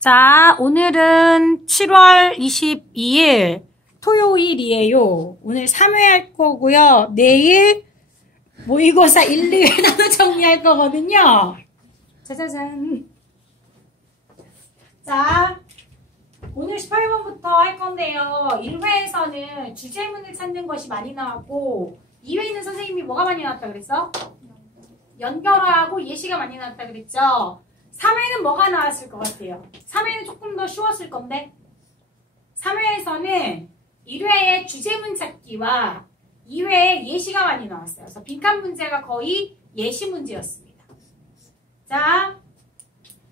자, 오늘은 7월 22일 토요일이에요. 오늘 3회 할 거고요. 내일 모의고사 1, 2회 단어 정리할 거거든요. 짜자잔. 자, 오늘 18번부터 할 건데요. 1회에서는 주제문을 찾는 것이 많이 나왔고 2회에는 선생님이 뭐가 많이 나왔다 그랬어? 연결어하고 예시가 많이 나왔다 그랬죠? 3회는 뭐가 나왔을 것 같아요? 3회는 조금 더 쉬웠을 건데 3회에서는 1회의 주제문 찾기와 2회의 예시가 많이 나왔어요. 그래서 빈칸 문제가 거의 예시 문제였습니다. 자,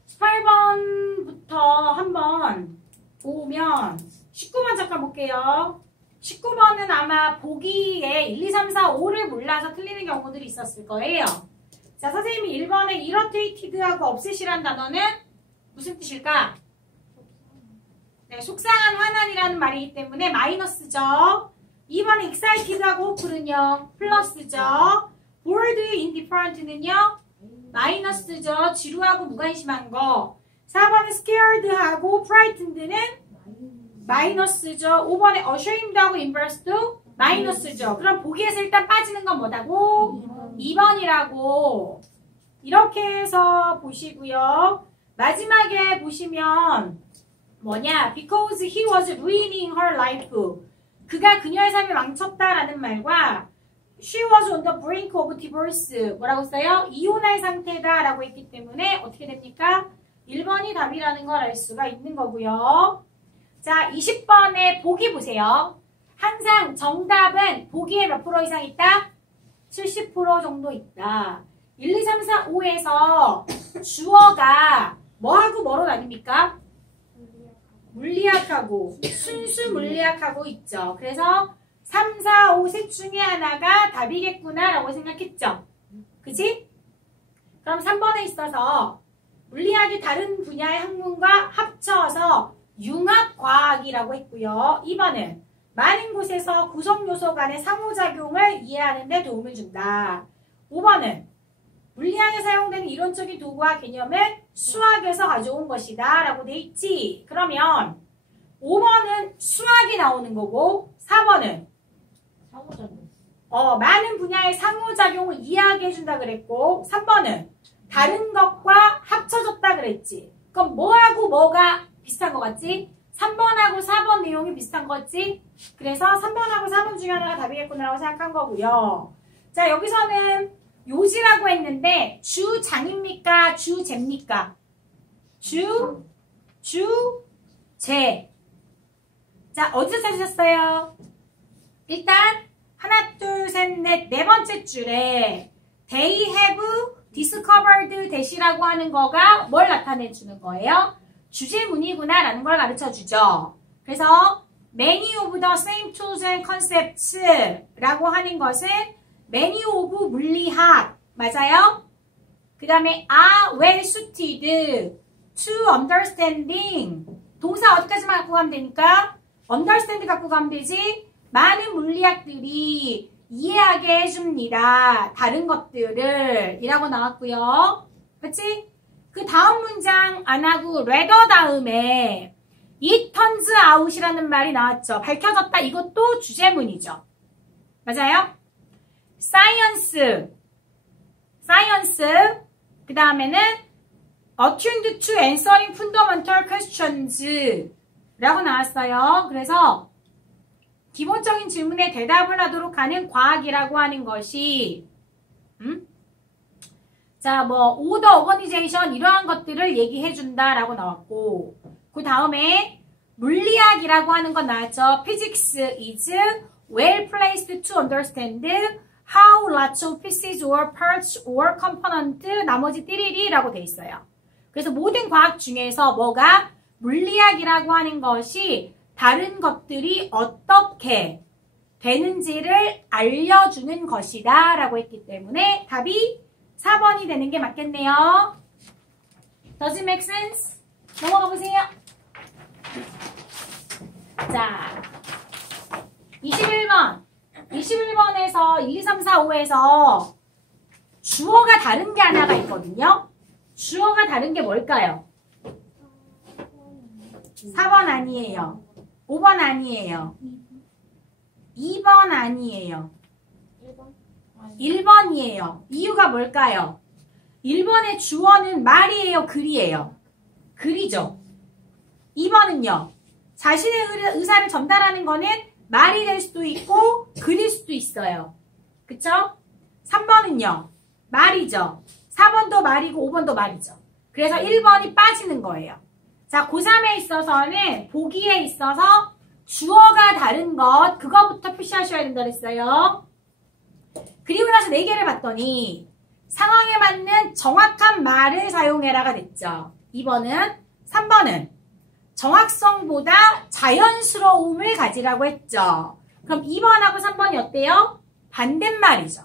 18번부터 한번 보면 19번 잠깐 볼게요. 19번은 아마 보기에 1, 2, 3, 4, 5를 몰라서 틀리는 경우들이 있었을 거예요. 자, 선생님이 1번에 irritated하고 없애시란 단어는 무슨 뜻일까? 네, 속상한, 화난이라는 말이기 때문에 마이너스죠. 2번에 excited하고 hopeful은요, 플러스죠. bored, indifferent는요, 마이너스죠. 지루하고 무관심한 거. 4번에 scared하고 frightened는 마이너스죠. 5번에 ashamed하고 embarrassed도 마이너스죠. 그럼 보기에서 일단 빠지는 건 뭐다고? 2번이라고. 이렇게 해서 보시고요. 마지막에 보시면 뭐냐? Because he was ruining her life. 그가 그녀의 삶을 망쳤다라는 말과 She was on the brink of divorce. 뭐라고 써요? 이혼할 상태다 라고 했기 때문에 어떻게 됩니까? 1번이 답이라는 걸 알 수가 있는 거고요. 자, 20번에 보기 보세요. 항상 정답은 보기에 몇 프로 이상 있다? 70% 정도 있다. 1, 2, 3, 4, 5에서 주어가 뭐하고 뭐로 나뉩니까? 물리학하고 순수 물리학하고 있죠. 그래서 3, 4, 5 셋 중에 하나가 답이겠구나 라고 생각했죠. 그치? 그럼 3번에 있어서 물리학이 다른 분야의 학문과 합쳐서 융합과학이라고 했고요. 2번은 많은 곳에서 구성요소 간의 상호작용을 이해하는 데 도움을 준다. 5번은 물리학에 사용되는 이론적인 도구와 개념을 수학에서 가져온 것이다 라고 돼 있지. 그러면 5번은 수학이 나오는 거고 4번은 상호작용. 많은 분야의 상호작용을 이해하게 해준다 그랬고 3번은 다른 것과 합쳐졌다 그랬지. 그럼 뭐하고 뭐가 비슷한 것 같지? 3번하고 4번 내용이 비슷한 거 같지? 그래서 3번하고 4번 중에 하나가 답이겠구나라고 생각한 거고요. 자, 여기서는 요지라고 했는데 주장입니까? 주제입니까? 주제. 자, 어디서 찾으셨어요? 일단 하나, 둘, 셋, 넷, 네 번째 줄에 They have discovered that이라고 하는 거가 뭘 나타내 주는 거예요? 주제문이구나 라는 걸 가르쳐 주죠. 그래서 many of the same tools and concepts 라고 하는 것은 many of 물리학 맞아요? 그 다음에 are well suited to understanding 동사 어디까지만 갖고 가면 되니까 understand 갖고 가면 되지. 많은 물리학들이 이해하게 해줍니다. 다른 것들을 이라고 나왔고요. 그치? 그 다음 문장 안 하고 rather 다음에 it turns out이라는 말이 나왔죠. 밝혀졌다. 이것도 주제문이죠. 맞아요? science 그 다음에는 attuned to answering fundamental questions 라고 나왔어요. 그래서 기본적인 질문에 대답을 하도록 하는 과학이라고 하는 것이 자, 뭐 order organization 이러한 것들을 얘기해 준다라고 나왔고 그 다음에 물리학이라고 하는 건 나왔죠. Physics is well placed to understand how lots of pieces or parts or component 나머지 띠리리라고 돼 있어요. 그래서 모든 과학 중에서 뭐가 물리학이라고 하는 것이 다른 것들이 어떻게 되는지를 알려주는 것이다 라고 했기 때문에 답이 4번이 되는 게 맞겠네요. Does it make sense? 넘어가 보세요. 자, 21번. 21번에서 1, 2, 3, 4, 5에서 주어가 다른 게 하나가 있거든요. 주어가 다른 게 뭘까요? 4번 아니에요. 5번 아니에요. 2번 아니에요. 1번이에요. 이유가 뭘까요? 1번의 주어는 말이에요, 글이에요? 글이죠. 2번은요. 자신의 의사를 전달하는 거는 말이 될 수도 있고 글일 수도 있어요. 그쵸? 3번은요. 말이죠. 4번도 말이고 5번도 말이죠. 그래서 1번이 빠지는 거예요. 자, 고3에 있어서는 보기에 있어서 주어가 다른 것, 그거부터 표시하셔야 된다 그랬어요. 그리고 나서 4개를 봤더니 상황에 맞는 정확한 말을 사용해라가 됐죠. 2번은, 3번은 정확성보다 자연스러움을 가지라고 했죠. 그럼 2번하고 3번이 어때요? 반대말이죠.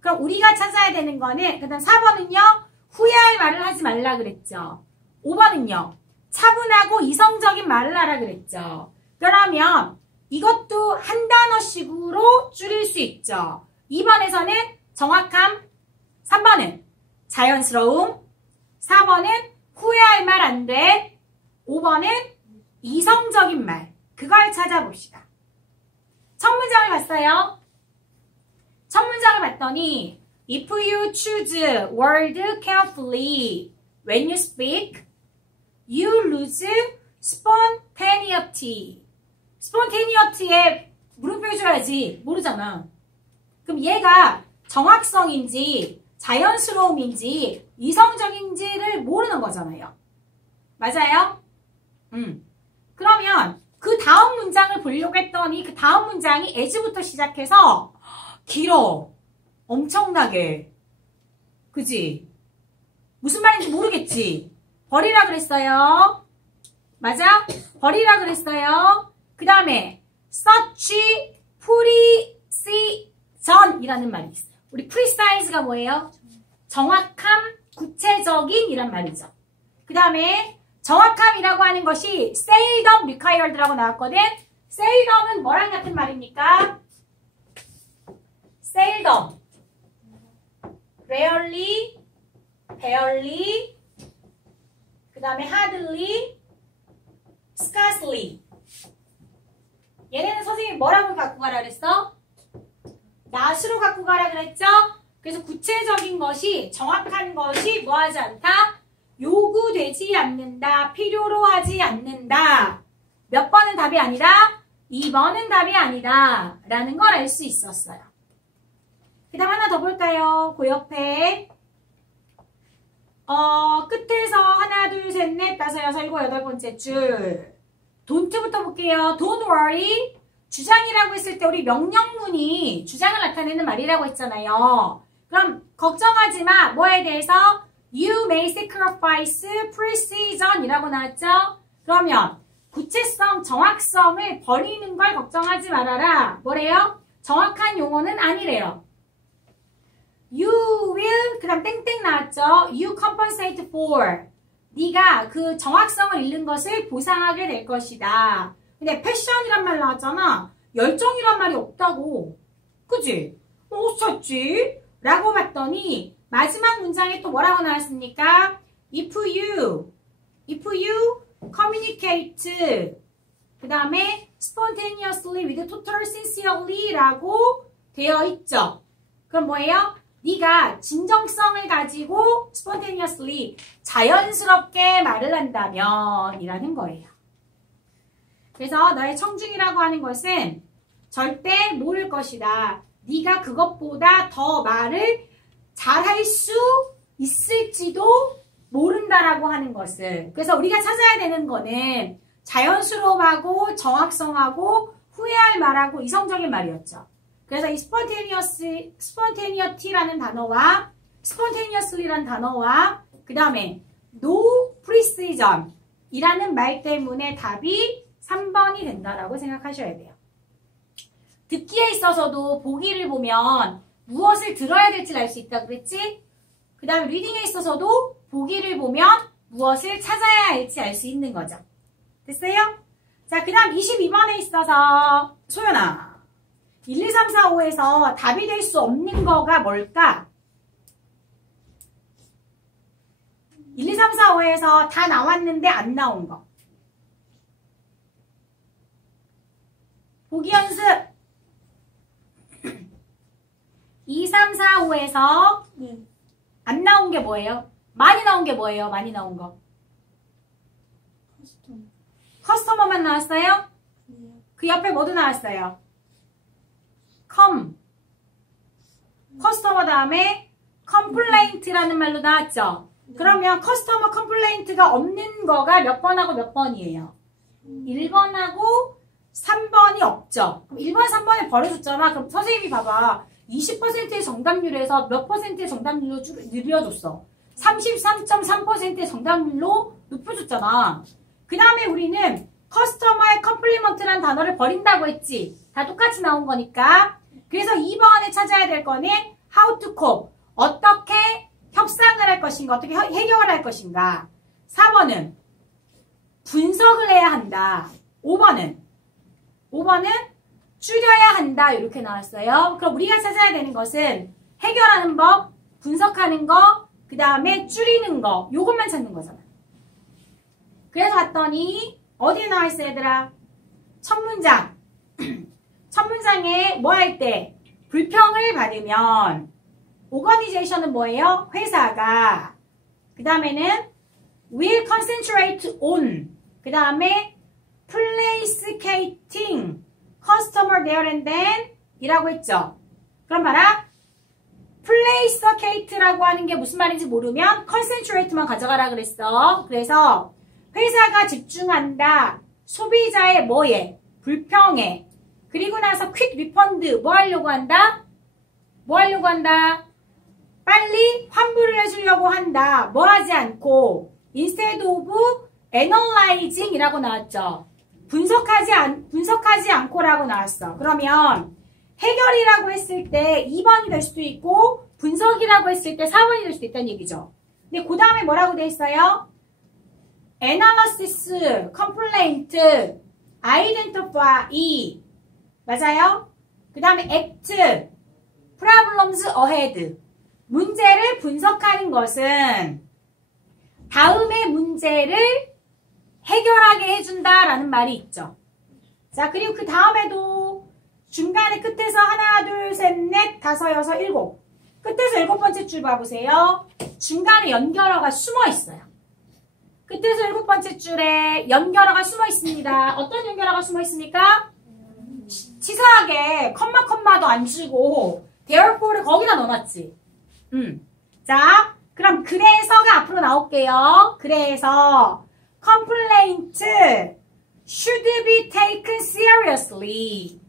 그럼 우리가 찾아야 되는 거는, 그 다음 4번은요, 후회할 말을 하지 말라 그랬죠. 5번은요, 차분하고 이성적인 말을 하라 그랬죠. 그러면 이것도 한 단어씩으로 줄일 수 있죠. 2번에서는 정확함, 3번은 자연스러움, 4번은 후회할 말 안 돼, 5번은 이성적인 말. 그걸 찾아봅시다. 첫 문장을 봤어요. 첫 문장을 봤더니 If you choose word carefully when you speak, you lose spontaneity. spontaneity에 물음표 줘야지. 모르잖아. 그럼 얘가 정확성인지 자연스러움인지 이성적인지를 모르는 거잖아요. 맞아요? 그러면 그 다음 문장을 보려고 했더니 그 다음 문장이 as부터 시작해서 길어. 엄청나게. 그지? 무슨 말인지 모르겠지? 버리라 그랬어요. 맞아? 버리라 그랬어요. 그 다음에 such precision 이라는 말이 있어요. 우리 precise가 뭐예요? 정확함, 구체적인 이란 말이죠. 그 다음에 정확함이라고 하는 것이 seldom required라고 나왔거든. seldom은 뭐랑 같은 말입니까? seldom, rarely, barely, 그 다음에 hardly, scarcely. 얘네는 선생님이 뭐라고 갖고 가라 그랬어? not으로 갖고 가라 그랬죠? 그래서 구체적인 것이, 정확한 것이 뭐하지 않다? 요구되지 않는다. 필요로 하지 않는다. 몇 번은 답이 아니라 2번은 답이 아니다. 라는 걸 알 수 있었어요. 그 다음 하나 더 볼까요? 그 옆에 끝에서 하나, 둘, 셋, 넷, 다섯, 여섯, 일곱, 여덟 번째 줄 don't부터 볼게요. Don't worry. 주장이라고 했을 때 우리 명령문이 주장을 나타내는 말이라고 했잖아요. 그럼 걱정하지 마. 뭐에 대해서? You may sacrifice precision 이라고 나왔죠? 그러면 구체성, 정확성을 버리는 걸 걱정하지 말아라. 뭐래요? 정확한 용어는 아니래요. You will, 그 다음 땡땡 나왔죠? You compensate for. 네가 그 정확성을 잃는 것을 보상하게 될 것이다. 근데 패션이란 말 나왔잖아. 열정이란 말이 없다고. 그지? 어쩌지? 라고 봤더니 마지막 문장에 또 뭐라고 나왔습니까? If you communicate 그 다음에 spontaneously with total sincerely 라고 되어 있죠. 그럼 뭐예요? 네가 진정성을 가지고 spontaneously 자연스럽게 말을 한다면 이라는 거예요. 그래서 너의 청중이라고 하는 것은 절대 모를 것이다. 네가 그것보다 더 말을 잘할 수 있을지도 모른다라고 하는 것을. 그래서 우리가 찾아야 되는 거는 자연스러움하고 정확성하고 후회할 말하고 이성적인 말이었죠. 그래서 이 spontaneity라는 단어와 spontaneously라는 단어와 그 다음에 no precision 이라는 말 때문에 답이 3번이 된다라고 생각하셔야 돼요. 듣기에 있어서도 보기를 보면 무엇을 들어야 될지 알 수 있다 그랬지? 그 다음에 리딩에 있어서도 보기를 보면 무엇을 찾아야 할지 알 수 있는 거죠. 됐어요? 자, 그 다음 22번에 있어서 소연아 1, 2, 3, 4, 5에서 답이 될 수 없는 거가 뭘까? 1, 2, 3, 4, 5에서 다 나왔는데 안 나온 거. 보기 연습. 2, 3, 4, 5에서 네. 안 나온 게 뭐예요? 많이 나온 게 뭐예요? 많이 나온 거. 커스터머만 나왔어요? 네. 그 옆에 뭐도 나왔어요? 커스터머 다음에 컴플레인트라는 말로 나왔죠? 그러면 커스터머 컴플레인트가 없는 거가 몇 번하고 몇 번이에요? 1번하고 3번이 없죠? 그럼 1번, 3번을 버려줬잖아. 그럼 선생님이 봐봐. 20%의 정답률에서 몇 %의 정답률로 늘려줬어? 33.3%의 정답률로 높여줬잖아. 그 다음에 우리는 커스터머의 컴플리먼트라는 단어를 버린다고 했지. 다 똑같이 나온 거니까. 그래서 2번에 찾아야 될 거는 how to cope. 어떻게 협상을 할 것인가, 어떻게 해결을 할 것인가. 4번은 분석을 해야 한다. 5번은 줄여야 한다. 이렇게 나왔어요. 그럼 우리가 찾아야 되는 것은 해결하는 법, 분석하는 거, 그 다음에 줄이는 거. 요것만 찾는 거잖아. 그래서 봤더니 어디에 나와 있어 얘들아? 첫 문장. 첫 문장에 뭐 할 때? 불평을 받으면 organization은 뭐예요? 회사가. 그 다음에는 will concentrate on. 그 다음에 placating customer there and then 이라고 했죠. 그럼 봐라. placate라고 하는 게 무슨 말인지 모르면 concentrate만 가져가라 그랬어. 그래서 회사가 집중한다. 소비자의 뭐에? 불평에. 그리고 나서 퀵 리펀드 뭐 하려고 한다? 뭐 하려고 한다? 빨리 환불을 해주려고 한다. 뭐 하지 않고 instead of analyzing 이라고 나왔죠. 분석하지 않고라고 나왔어. 그러면 해결이라고 했을 때 2번이 될 수도 있고 분석이라고 했을 때 4번이 될 수도 있다는 얘기죠. 근데 그 다음에 뭐라고 돼 있어요? analysis, complaint, identify 맞아요? 그 다음에 act, problems ahead 문제를 분석하는 것은 다음의 문제를 해결하게 해준다라는 말이 있죠. 자, 그리고 그 다음에도 중간에 끝에서 하나, 둘, 셋, 넷, 다섯, 여섯, 일곱 끝에서 7번째 줄 봐보세요. 중간에 연결어가 숨어 있어요. 끝에서 7번째 줄에 연결어가 숨어 있습니다. 어떤 연결어가 숨어 있습니까? 치사하게 컴마도 안 주고 therefore를 거기다 넣어놨지. 자, 그럼 그래서가 앞으로 나올게요. 그래서 complaint should be taken seriously.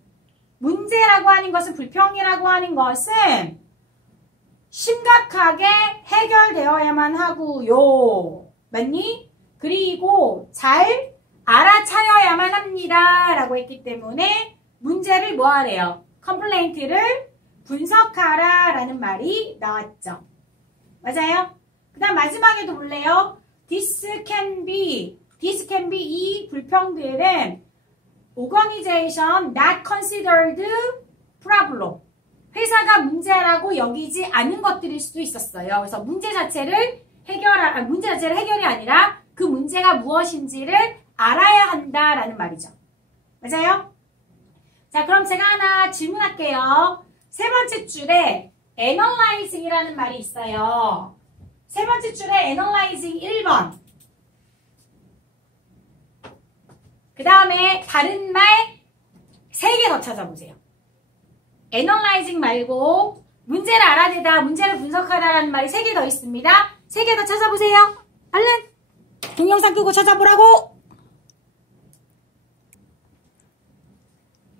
문제라고 하는 것은 불평이라고 하는 것은 심각하게 해결되어야만 하고요. 맞니? 그리고 잘 알아차려야만 합니다. 라고 했기 때문에 문제를 뭐 하래요? complaint를 분석하라 라는 말이 나왔죠. 맞아요? 그 다음 마지막에도 볼래요? This can be 이 불평들은 organization not considered problem. 회사가 문제라고 여기지 않은 것들일 수도 있었어요. 그래서 문제 자체를 해결이 아니라 그 문제가 무엇인지를 알아야 한다라는 말이죠. 맞아요? 자, 그럼 제가 하나 질문할게요. 세 번째 줄에 analyzing이라는 말이 있어요. 세 번째 줄에 analyzing 1번. 그 다음에 다른 말 3개 더 찾아보세요. analyzing 말고 문제를 알아내다, 문제를 분석하다라는 말이 3개 더 있습니다. 3개 더 찾아보세요. 얼른 동영상 끄고 찾아보라고.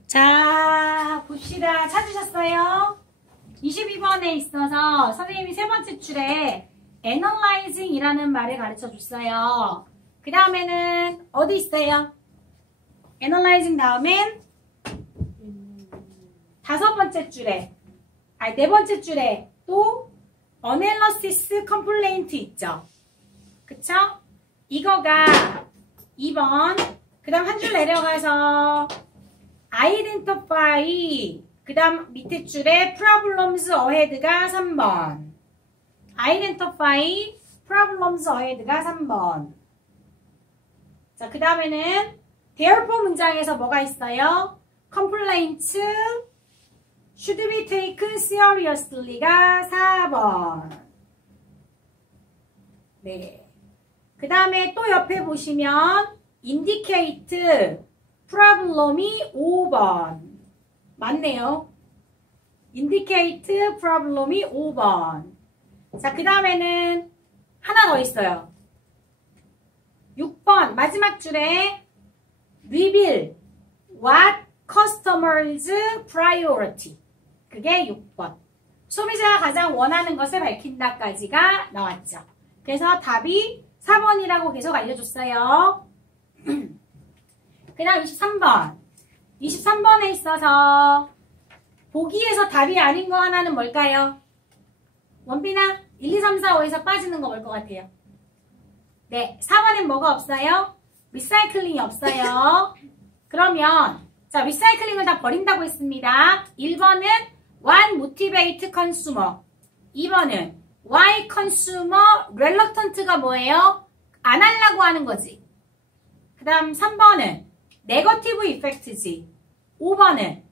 자, 봅시다. 찾으셨어요? 22번에 있어서 선생님이 세 번째 줄에 analyzing 이라는 말을 가르쳐 줬어요. 그 다음에는 어디 있어요? analyzing 다음엔 네 번째 줄에 또 analysis complaint 있죠. 그쵸? 이거가 2번. 그 다음 한 줄 내려가서 identify. 그 다음 밑에 줄에 problems ahead가 3번. identify, problems ahead가 3번. 자, 그 다음에는 therefore 문장에서 뭐가 있어요? complaints should be taken seriously가 4번. 네. 그 다음에 또 옆에 보시면 indicate problem이 5번. 맞네요. indicate problem이 5번. 자, 그 다음에는 하나 더 있어요. 6번 마지막 줄에 reveal what customers priority. 그게 6번. 소비자가 가장 원하는 것을 밝힌다까지가 나왔죠. 그래서 답이 4번이라고 계속 알려줬어요. 그 다음 23번. 23번에 있어서 보기에서 답이 아닌 거 하나는 뭘까요? 원빈아, 1, 2, 3, 4, 5에서 빠지는 거 뭘 것 같아요? 네, 4번엔 뭐가 없어요? 리사이클링이 없어요. 그러면 자, 리사이클링을 다 버린다고 했습니다. 1번은 What motivate consumer? 2번은 Why consumer reluctant가 뭐예요? 안 하려고 하는 거지. 그 다음 3번은 Negative effect지. 5번은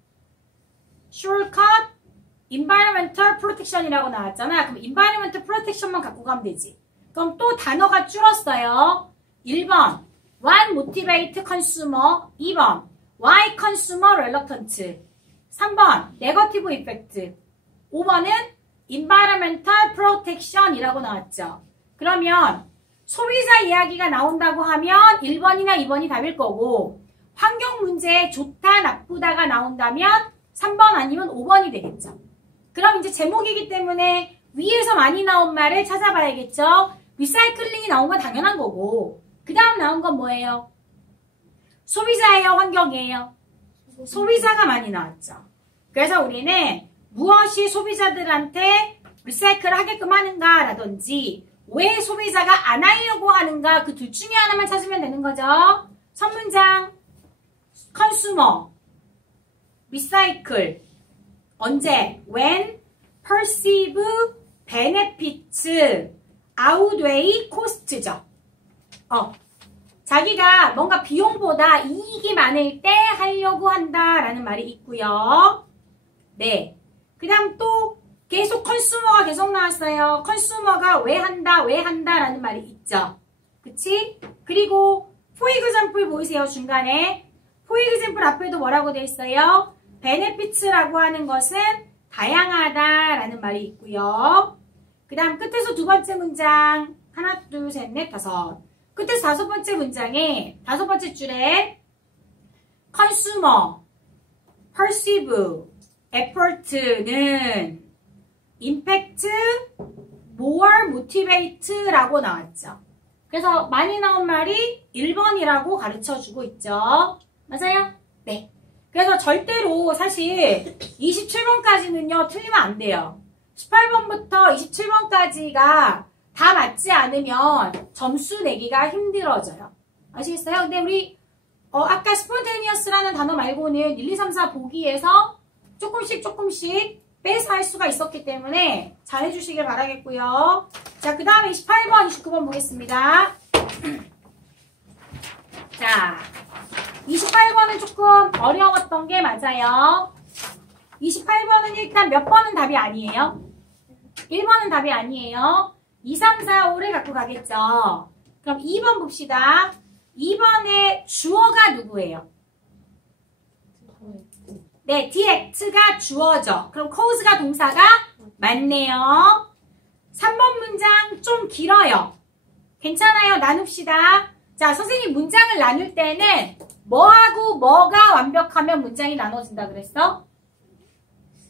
Shortcut Environmental Protection이라고 나왔잖아. 그럼 Environmental Protection만 갖고 가면 되지. 그럼 또 단어가 줄었어요. 1번 What motivate consumer? 2번 Why consumer reluctant? 3번 Negative effect. 5번은 Environmental Protection이라고 나왔죠. 그러면 소비자 이야기가 나온다고 하면 1번이나 2번이 답일 거고 환경 문제에 좋다 나쁘다가 나온다면 3번 아니면 5번이 되겠죠. 그럼 이제 제목이기 때문에 위에서 많이 나온 말을 찾아봐야겠죠. 리사이클링이 나온 건 당연한 거고 그 다음 나온 건 뭐예요? 소비자예요? 환경이에요? 소비자가 많이 나왔죠. 그래서 우리는 무엇이 소비자들한테 리사이클을 하게끔 하는가 라든지 왜 소비자가 안 하려고 하는가 그 둘 중에 하나만 찾으면 되는 거죠. 첫 문장 consumer recycle 언제? when perceive benefits outweigh cost죠. 자기가 뭔가 비용보다 이익이 많을 때 하려고 한다라는 말이 있고요. 네. 그 다음 또 계속 컨슈머가 계속 나왔어요. 컨슈머가 왜 한다, 왜 한다라는 말이 있죠. 그치? 그리고 for example 보이세요, 중간에. for example 앞에도 뭐라고 돼 있어요? benefits라고 하는 것은 다양하다라는 말이 있고요. 그 다음 끝에서 두 번째 문장. 하나, 둘, 셋, 넷, 다섯. 끝에서 다섯 번째 문장에 다섯 번째 줄에 consumer, perceive, effort는 impact, more motivate라고 나왔죠. 그래서 많이 나온 말이 1번이라고 가르쳐주고 있죠. 맞아요? 네. 그래서 절대로 사실 27번까지는요 틀리면 안 돼요. 18번부터 27번까지가 다 맞지 않으면 점수 내기가 힘들어져요. 아시겠어요? 근데 우리 아까 spontaneous라는 단어 말고는 1, 2, 3, 4 보기에서 조금씩 빼서 할 수가 있었기 때문에 잘 해주시길 바라겠고요. 자, 그 다음에 28번, 29번 보겠습니다. 자, 28번은 조금 어려웠던 게 맞아요. 28번은 일단 몇 번은 답이 아니에요? 1번은 답이 아니에요. 2, 3, 4, 5를 갖고 가겠죠. 그럼 2번 봅시다. 2번의 주어가 누구예요? 네, the act가 주어죠. 그럼 cause가 동사가 맞네요. 3번 문장 좀 길어요. 괜찮아요. 나눕시다. 자, 선생님 문장을 나눌 때는 뭐하고 뭐가 완벽하면 문장이 나눠진다 그랬어?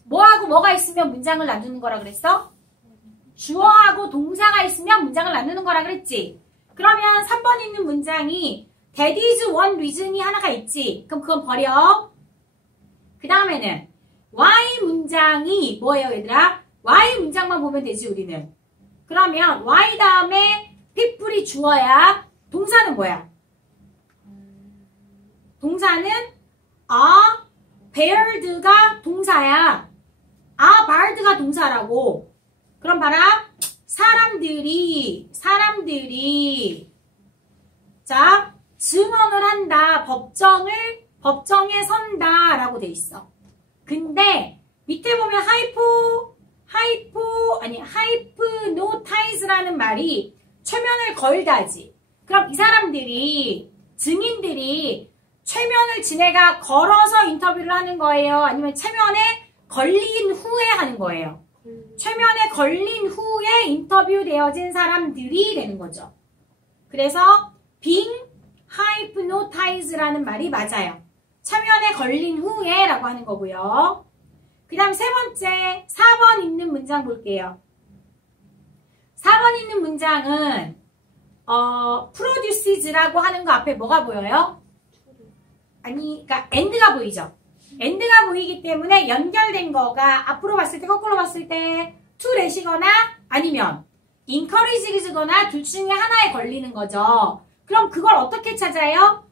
뭐하고 뭐가 있으면 문장을 나누는 거라 그랬어? 주어하고 동사가 있으면 문장을 나누는 거라 그랬지. 그러면 3번 있는 문장이 that is one reason이 하나가 있지. 그럼 그건 버려. 그 다음에는 why 문장이 뭐예요 얘들아? why 문장만 보면 되지 우리는. 그러면 why 다음에 people이 주어야. 동사는 뭐야? 동사는 bared가 동사야. bared가 동사라고. 그럼 봐라. 사람들이 자 증언을 한다. 법정을 법정에 선다라고 돼 있어. 근데 밑에 보면 하이프노타이즈라는 말이 최면을 걸다지. 그럼 이 사람들이, 증인들이 최면을 지네가 걸어서 인터뷰를 하는 거예요? 아니면 최면에 걸린 후에 하는 거예요? 최면에 걸린 후에 인터뷰되어진 사람들이 되는 거죠. 그래서 being hypnotized라는 말이 맞아요. 최면에 걸린 후에 라고 하는 거고요. 그 다음 세 번째 4번 있는 문장 볼게요. 4번 있는 문장은 produces라고 하는 거 앞에 뭐가 보여요? 아니, 그러니까 end가 보이죠? end가 보이기 때문에 연결된 거가 앞으로 봤을 때, 거꾸로 봤을 때 to let이거나 아니면 encourage거나 둘 중에 하나에 걸리는 거죠. 그럼 그걸 어떻게 찾아요?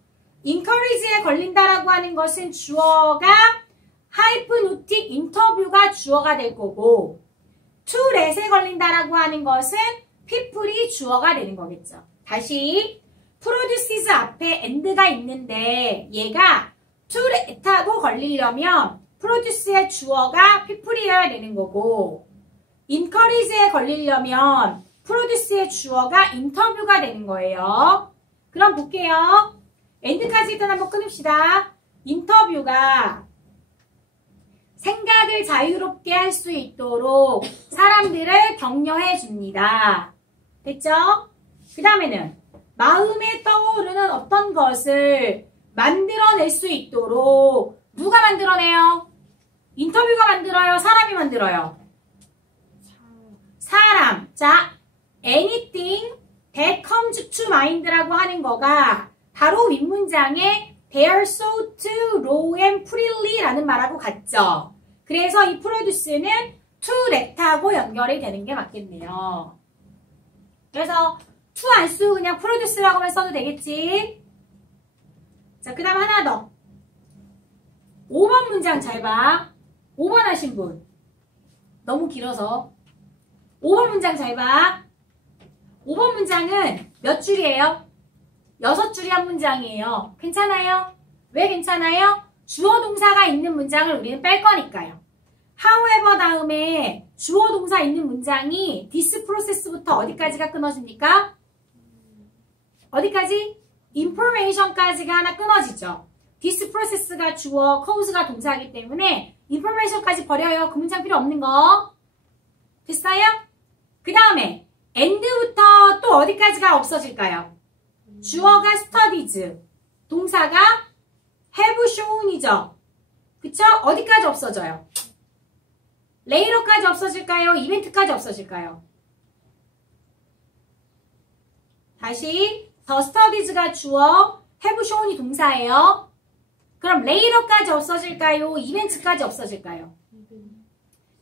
encourage에 걸린다라고 하는 것은 주어가 hypnotic interview가 주어가 될 거고 to let에 걸린다라고 하는 것은 people이 주어가 되는 거겠죠. 다시 produces 앞에 end가 있는데 얘가 to let하고 걸리려면 produce의 주어가 people이어야 되는 거고 encourage에 걸리려면 produce의 주어가 interview가 되는 거예요. 그럼 볼게요. end까지 일단 한번 끊읍시다. 인터뷰가 생각을 자유롭게 할 수 있도록 사람들을 격려해 줍니다. 됐죠? 그 다음에는 마음에 떠오르는 어떤 것을 만들어낼 수 있도록 누가 만들어내요? 인터뷰가 만들어요? 사람이 만들어요? 사람. 자, anything that comes to mind라고 하는 거가 바로 윗문장에 they are so to raw and freely 라는 말하고 같죠. 그래서 이 produce는 to let하고 연결이 되는 게 맞겠네요. 그래서 to 안 쓰고 그냥 produce라고만 써도 되겠지. 자, 그 다음 하나 더. 5번 문장 잘 봐. 5번 하신 분. 너무 길어서. 5번 문장 잘 봐. 5번 문장은 몇 줄이에요? 6줄이 한 문장이에요. 괜찮아요? 왜 괜찮아요? 주어 동사가 있는 문장을 우리는 뺄 거니까요. however 다음에 주어 동사 있는 문장이 this process부터 어디까지가 끊어집니까? 어디까지? information까지가 하나 끊어지죠. this process가 주어, cause가 동사이기 때문에 information까지 버려요. 그 문장 필요 없는 거. 됐어요? 그 다음에 and부터 또 어디까지가 없어질까요? 주어가 studies, 동사가 have shown이죠. 그쵸? 어디까지 없어져요? later까지 없어질까요? 이벤트까지 없어질까요? 다시 the studies가 주어, have shown이 동사예요. 그럼 later까지 없어질까요? 이벤트까지 없어질까요?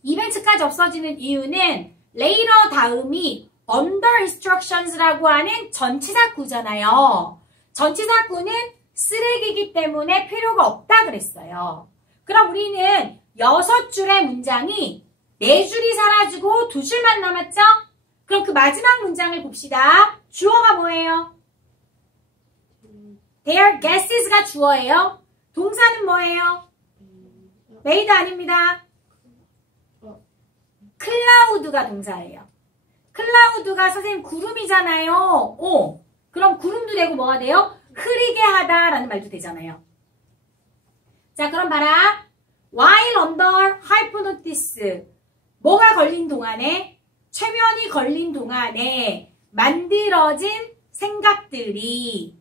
이벤트까지 없어지는 이유는 later 다음이 under instructions라고 하는 전치사구잖아요. 전치사구는 쓰레기이기 때문에 필요가 없다 그랬어요. 그럼 우리는 6줄의 문장이 4줄이 사라지고 2줄만 남았죠? 그럼 그 마지막 문장을 봅시다. 주어가 뭐예요? Their guesses가 주어예요. 동사는 뭐예요? made 아닙니다. cloud가 동사예요. 클라우드가 선생님 구름이잖아요. 그럼 구름도 되고 뭐가 돼요? 흐리게 하다라는 말도 되잖아요. 자, 그럼 봐라. While under hypnosis 뭐가 걸린 동안에? 최면이 걸린 동안에 만들어진 생각들이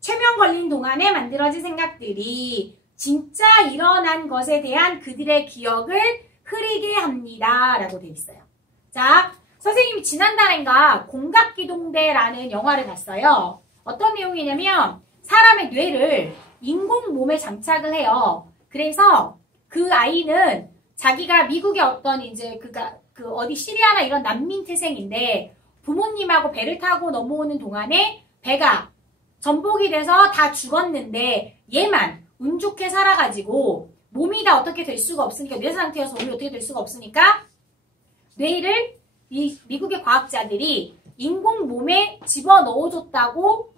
최면 걸린 동안에 만들어진 생각들이 진짜 일어난 것에 대한 그들의 기억을 흐리게 합니다. 라고 되어 있어요. 자, 선생님이 지난달인가 공각기동대라는 영화를 봤어요. 어떤 내용이냐면 사람의 뇌를 인공 몸에 장착을 해요. 그래서 그 아이는 자기가 미국의 어떤 이제 그 어디 시리아나 이런 난민 태생인데 부모님하고 배를 타고 넘어오는 동안에 배가 전복이 돼서 다 죽었는데 얘만 운 좋게 살아가지고 몸이 다 어떻게 될 수가 없으니까 뇌 상태여서 몸이 어떻게 될 수가 없으니까 뇌를 이 미국의 과학자들이 인공 몸에 집어넣어줬다고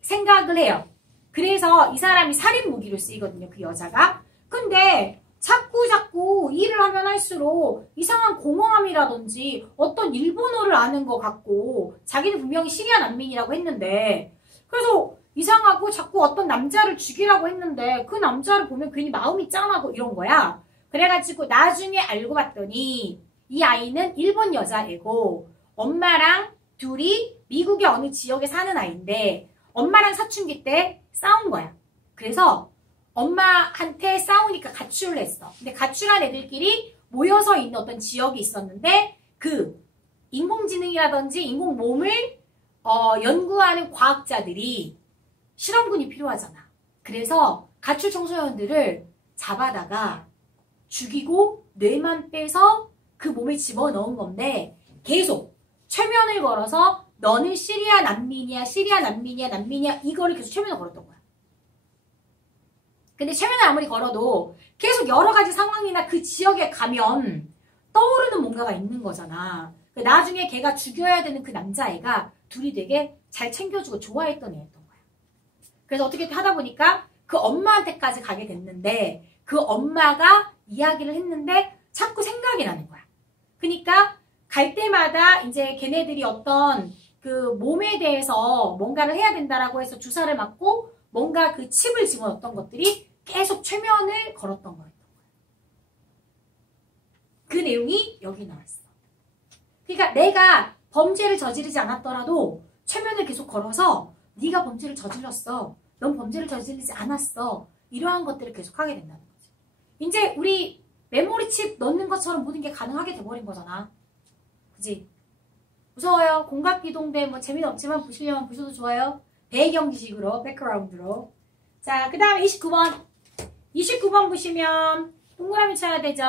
생각을 해요. 그래서 이 사람이 살인 무기로 쓰이거든요. 그 여자가. 근데 자꾸 일을 하면 할수록 이상한 공허함이라든지 어떤 일본어를 아는 것 같고 자기는 분명히 시리아 난민이라고 했는데 그래서 이상하고 자꾸 어떤 남자를 죽이라고 했는데 그 남자를 보면 괜히 마음이 짠하고 이런 거야. 그래가지고 나중에 알고 봤더니 이 아이는 일본 여자애고 엄마랑 둘이 미국의 어느 지역에 사는 아이인데 엄마랑 사춘기 때 싸운 거야. 그래서 엄마한테 싸우니까 가출을 했어. 근데 가출한 애들끼리 모여서 있는 어떤 지역이 있었는데 그 인공지능이라든지 인공 몸을 연구하는 과학자들이 실험군이 필요하잖아. 그래서 가출 청소년들을 잡아다가 죽이고 뇌만 빼서 그 몸에 집어넣은 건데 계속 최면을 걸어서 너는 시리아 난민이야 이거를 계속 최면을 걸었던 거야. 근데 최면을 아무리 걸어도 계속 여러 가지 상황이나 그 지역에 가면 떠오르는 뭔가가 있는 거잖아. 나중에 걔가 죽여야 되는 그 남자애가 둘이 되게 잘 챙겨주고 좋아했던 애였던 거야. 그래서 어떻게 하다 보니까 그 엄마한테까지 가게 됐는데 그 엄마가 이야기를 했는데 자꾸 생각이 나는 거야. 그러니까 갈 때마다 이제 걔네들이 어떤 그 몸에 대해서 뭔가를 해야 된다라고 해서 주사를 맞고 뭔가 그 칩을 집어넣었던 것들이 계속 최면을 걸었던 거였던 거야. 그 내용이 여기 나왔어. 그러니까 내가 범죄를 저지르지 않았더라도 최면을 계속 걸어서 네가 범죄를 저질렀어. 넌 범죄를 저지르지 않았어. 이러한 것들을 계속 하게 된다는 거지. 이제 우리 메모리 칩 넣는 것처럼 모든 게 가능하게 돼버린 거잖아. 그지? 무서워요. 공각기동대 뭐 재미는 없지만 보시려면 보셔도 좋아요. 배경 지식으로, 백그라운드로. 자, 그 다음에 29번. 29번 보시면 동그라미 쳐야 되죠.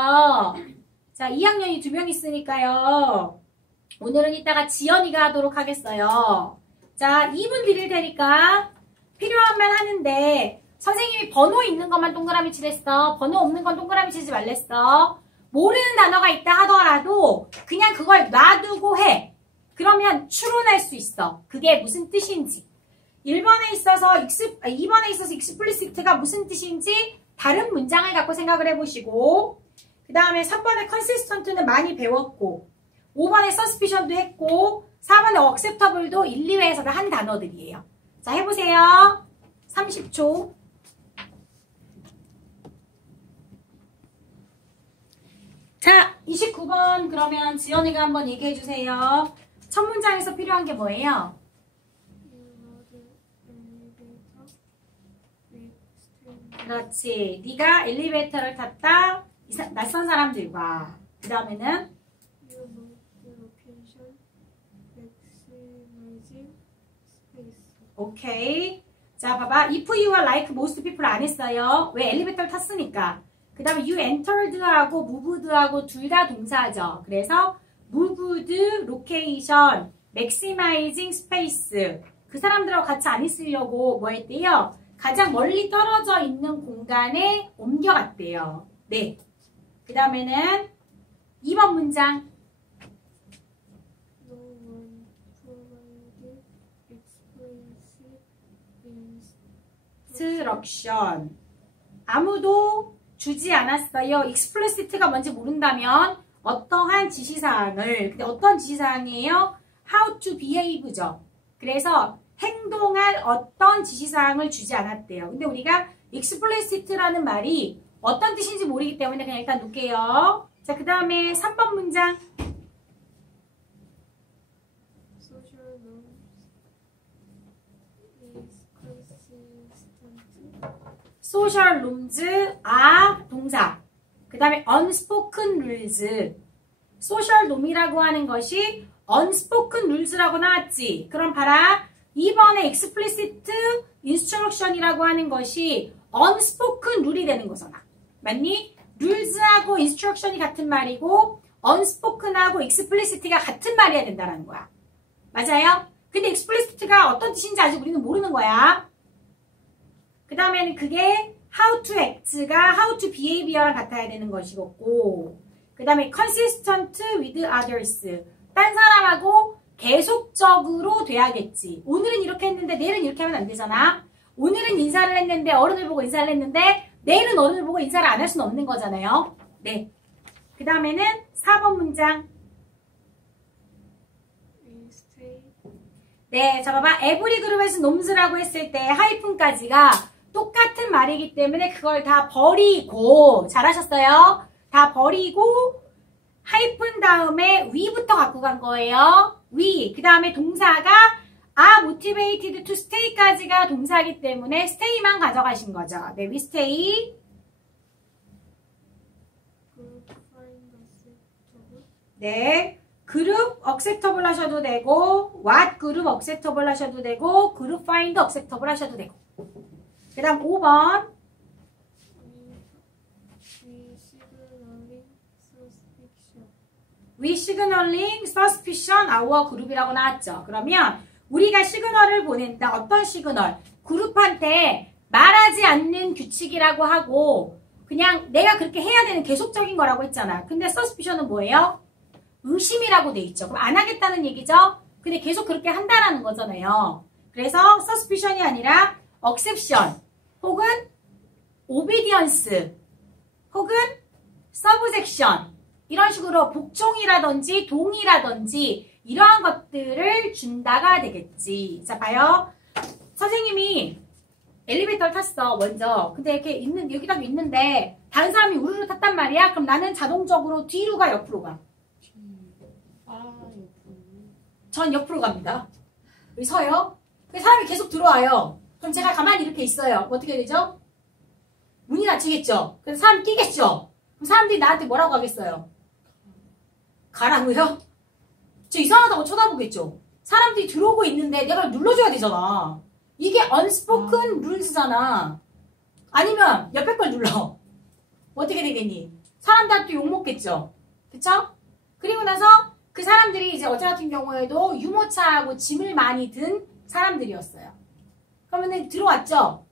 자, 2학년이 2명 있으니까요. 오늘은 이따가 지연이가 하도록 하겠어요. 자, 2분 드릴 테니까 필요하면 하는데 선생님이 번호 있는 것만 동그라미 치랬어. 번호 없는 건 동그라미 치지 말랬어. 모르는 단어가 있다 하더라도 그냥 그걸 놔두고 해. 그러면 추론할 수 있어. 그게 무슨 뜻인지. 2번에 있어서 explicit가 무슨 뜻인지 다른 문장을 갖고 생각을 해보시고 그 다음에 3번에 consistent는 많이 배웠고 5번에 suspicion도 했고 4번에 acceptable도 1, 2회에서 한 단어들이에요. 자, 해보세요. 30초. 자, 29번 그러면 지연이가 한번 얘기해 주세요. 첫 문장에서 필요한 게 뭐예요? 그렇지. 네가 엘리베이터를 탔다. 낯선 사람들과. 그 다음에는 오케이. 자, 봐봐. If you are like most people 안 했어요. 왜? 엘리베이터를 탔으니까. 그 다음에 you entered하고 moved하고 둘 다 동사죠. 그래서 moved, location, maximizing space. 그 사람들하고 같이 안 있으려고 뭐 했대요? 가장 멀리 떨어져 있는 공간에 옮겨갔대요. 네. 그 다음에는 2번 문장. instruction. 아무도 주지 않았어요. explicit가 뭔지 모른다면 어떠한 지시사항을. 근데 어떤 지시사항이에요? how to behave죠. 그래서 행동할 어떤 지시사항을 주지 않았대요. 근데 우리가 explicit라는 말이 어떤 뜻인지 모르기 때문에 그냥 일단 놓을게요. 자, 그 다음에 3번 문장. social norms are 동사. 그 다음에 unspoken rules. social norm이라고 하는 것이 unspoken rules라고 나왔지. 그럼 봐라. 2번에 explicit instruction이라고 하는 것이 unspoken rule이 되는 거잖아. 맞니? rules하고 instruction이 같은 말이고 unspoken하고 explicit가 같은 말이어야 된다는 거야. 맞아요? 근데 explicit가 어떤 뜻인지 아직 우리는 모르는 거야. 그 다음에는 그게 how to act가 how to behavior랑 같아야 되는 것이고 그 다음에 consistent with others. 딴 사람하고 계속적으로 돼야겠지. 오늘은 이렇게 했는데 내일은 이렇게 하면 안 되잖아. 오늘은 인사를 했는데 어른을 보고 인사를 했는데 내일은 어른을 보고 인사를 안 할 수는 없는 거잖아요. 네. 그 다음에는 4번 문장. 네, 자 봐봐. 에브리 그룹에서 놈스라고 했을 때 하이픈까지가 똑같은 말이기 때문에 그걸 다 버리고 잘하셨어요. 다 버리고 하이픈 다음에 위부터 갖고 간 거예요. 위. 그 다음에 동사가 are motivated to stay까지가 동사이기 때문에 stay만 가져가신 거죠. 네, we stay. 네. 그룹 acceptable 하셔도 되고 what 그룹 acceptable 하셔도 되고 그룹 find acceptable 하셔도 되고 그 다음 5번 We signaling suspicion our group이라고 나왔죠. 그러면 우리가 시그널을 보낸다. 어떤 시그널? 그룹한테 말하지 않는 규칙이라고 하고 그냥 내가 그렇게 해야 되는 계속적인 거라고 했잖아. 근데 suspicion은 뭐예요? 의심이라고 돼 있죠. 그럼 안 하겠다는 얘기죠? 근데 계속 그렇게 한다라는 거잖아요. 그래서 suspicion이 아니라 exception 혹은 obedience 혹은 subjection 이런 식으로 복종이라든지 동의라든지 이러한 것들을 준다가 되겠지. 자, 봐요. 선생님이 엘리베이터를 탔어, 먼저. 근데 이렇게 여기다 있는데 다른 사람이 우르르 탔단 말이야? 그럼 나는 자동적으로 뒤로 가, 옆으로 가? 전 옆으로 갑니다. 여기 서요. 사람이 계속 들어와요. 그럼 제가 가만히 이렇게 있어요. 어떻게 되죠? 문이 닫히겠죠? 그래서 사람 끼겠죠? 그럼 사람들이 나한테 뭐라고 하겠어요? 가라고요? 저 이상하다고 쳐다보겠죠? 사람들이 들어오고 있는데 내가 눌러줘야 되잖아. 이게 unspoken rules잖아. 아니면 옆에 걸 눌러. 어떻게 되겠니? 사람들한테 욕먹겠죠? 그쵸? 그리고 나서 그 사람들이 이제 어제 같은 경우에도 유모차하고 짐을 많이 든 사람들이었어요. 그러면은 들어왔죠?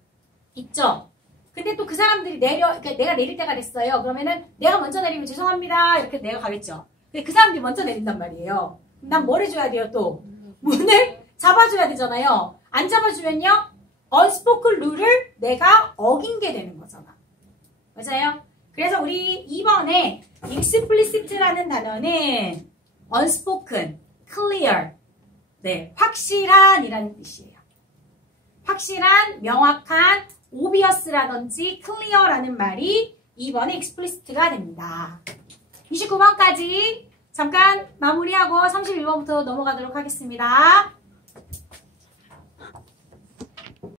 있죠? 근데 또 그 사람들이 그러니까 내가 내릴 때가 됐어요. 그러면은 내가 먼저 내리면 죄송합니다. 이렇게 내가 가겠죠. 근데 그 사람들이 먼저 내린단 말이에요. 난 뭘 해줘야 돼요, 또? 문을 잡아줘야 되잖아요. 안 잡아주면요, unspoken rule을 내가 어긴 게 되는 거잖아. 맞아요? 그래서 우리 2번에 explicit라는 단어는 unspoken, clear, 네, 확실한 이라는 뜻이에요. 확실한, 명확한, obvious라든지 clear라는 말이 2번에 explicit가 됩니다. 29번까지 잠깐 마무리하고 31번부터 넘어가도록 하겠습니다.